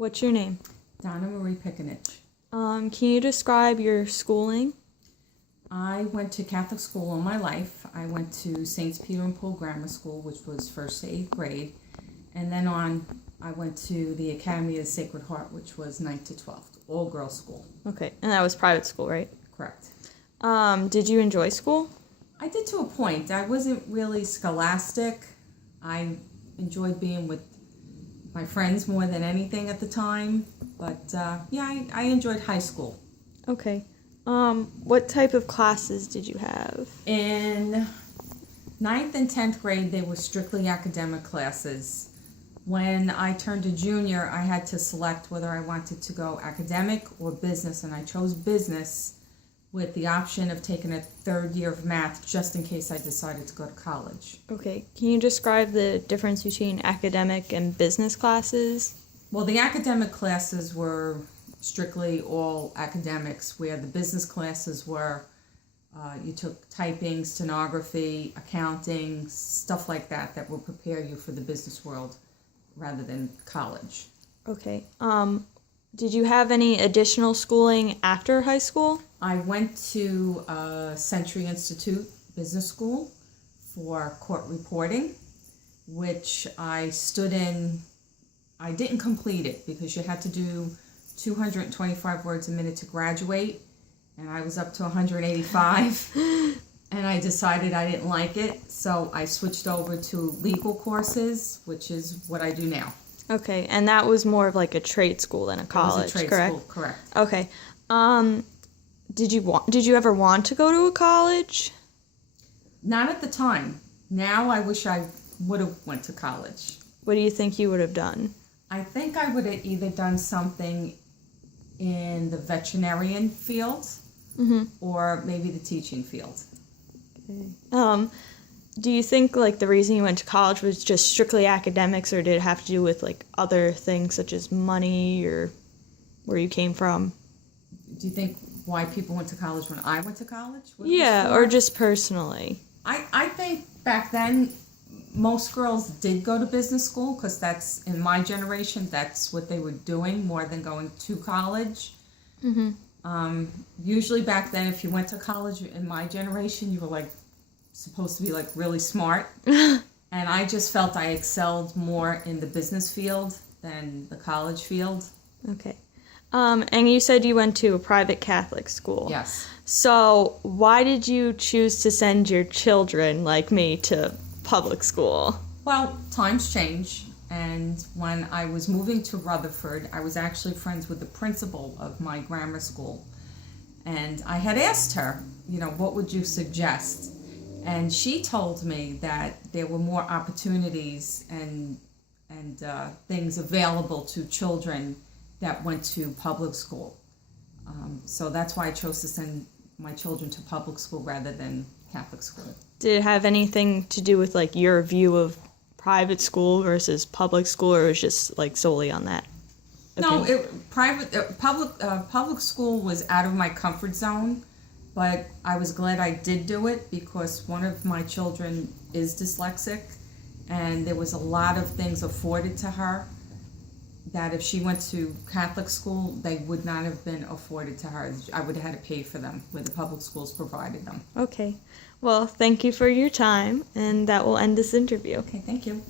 What's your name? Donna Marie Pickenich. Can you describe your schooling? I went to Catholic school all my life. I went to St. Peter and Paul Grammar School, which was 1st to 8th grade. And then I went to the Academy of the Sacred Heart, which was 9th to 12th, all-girls school. Okay, and that was private school, right? Correct. Did you enjoy school? I did to a point. I wasn't really scholastic. I enjoyed being with my friends more than anything at the time. But I enjoyed high school. Okay. What type of classes did you have? In 9th and 10th grade, they were strictly academic classes. When I turned a junior, I had to select whether I wanted to go academic or business, and I chose business with the option of taking a third year of math just in case I decided to go to college. Okay. Can you describe the difference between academic and business classes? Well, the academic classes were strictly all academics, where the business classes were you took typing, stenography, accounting, stuff like that would prepare you for the business world rather than college. Okay. Did you have any additional schooling after high school? I went to Century Institute Business School for court reporting, which I stood in. I didn't complete it because you had to do 225 words a minute to graduate, and I was up to 185, and I decided I didn't like it, so I switched over to legal courses, which is what I do now. Okay, and that was more of like a trade school than a college, It was a trade correct? school, correct. Okay. Did you ever want to go to a college? Not at the time. Now I wish I would have went to college. What do you think you would have done? I think I would have either done something in the veterinarian field or maybe the teaching field. Okay. Do you think like the reason you went to college was just strictly academics, or did it have to do with like other things such as money or where you came from? Do you think why people went to college when I went to college? Yeah, or just personally. I think back then most girls did go to business school because that's, in my generation, that's what they were doing more than going to college. Usually back then, if you went to college in my generation, you were like supposed to be like really smart. And I just felt I excelled more in the business field than the college field. Okay. And you said you went to a private Catholic school. Yes. So why did you choose to send your children, like me, to public school? Well, times change, and when I was moving to Rutherford, I was actually friends with the principal of my grammar school, and I had asked her, what would you suggest? And she told me that there were more opportunities and things available to children that went to public school. So that's why I chose to send my children to public school rather than Catholic school. Did it have anything to do with like your view of private school versus public school, or it was just like solely on that? No, public school was out of my comfort zone, but I was glad I did do it because one of my children is dyslexic, and there was a lot of things afforded to her that if she went to Catholic school, they would not have been afforded to her. I would have had to pay for them, where the public schools provided them. Okay. Well, thank you for your time, and that will end this interview. Okay, thank you.